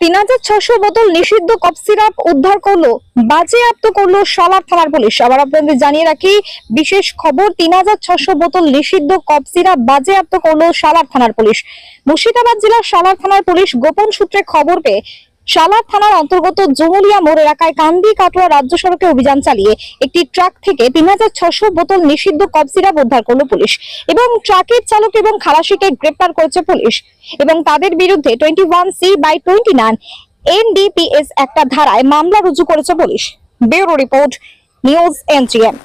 তিন হাজার ছশো বোতল নিষিদ্ধ কপ সিরাপ উদ্ধার করল, বাজেয়াপ্ত করল সালার থানার পুলিশ। আবার আপনাদের জানিয়ে রাখি, বিশেষ খবর, তিন হাজার ছশো বোতল নিষিদ্ধ কপ সিরাপ বাজেয়াপ্ত করল সালার থানার পুলিশ। মুর্শিদাবাদ জেলার সালার থানার পুলিশ গোপন সূত্রে খবর পেয়ে সালার থানার অন্তর্গত জমুলিয়া মোড় এলাকায় কান্দি কাটোয়া রাজ্য সড়কে অভিযান চালিয়ে একটি ট্রাক থেকে তিন বোতল নিষিদ্ধ কফ সিরাপ উদ্ধার করল পুলিশ এবং ট্রাকের চালক এবং খালাসিকে গ্রেপ্তার করেছে পুলিশ এবং তাদের বিরুদ্ধে twenty one C by twenty nine NDPS একটা ধারায় মামলা রুজু করেছে police. Bureau report, news NGM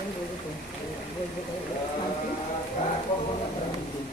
Thank you.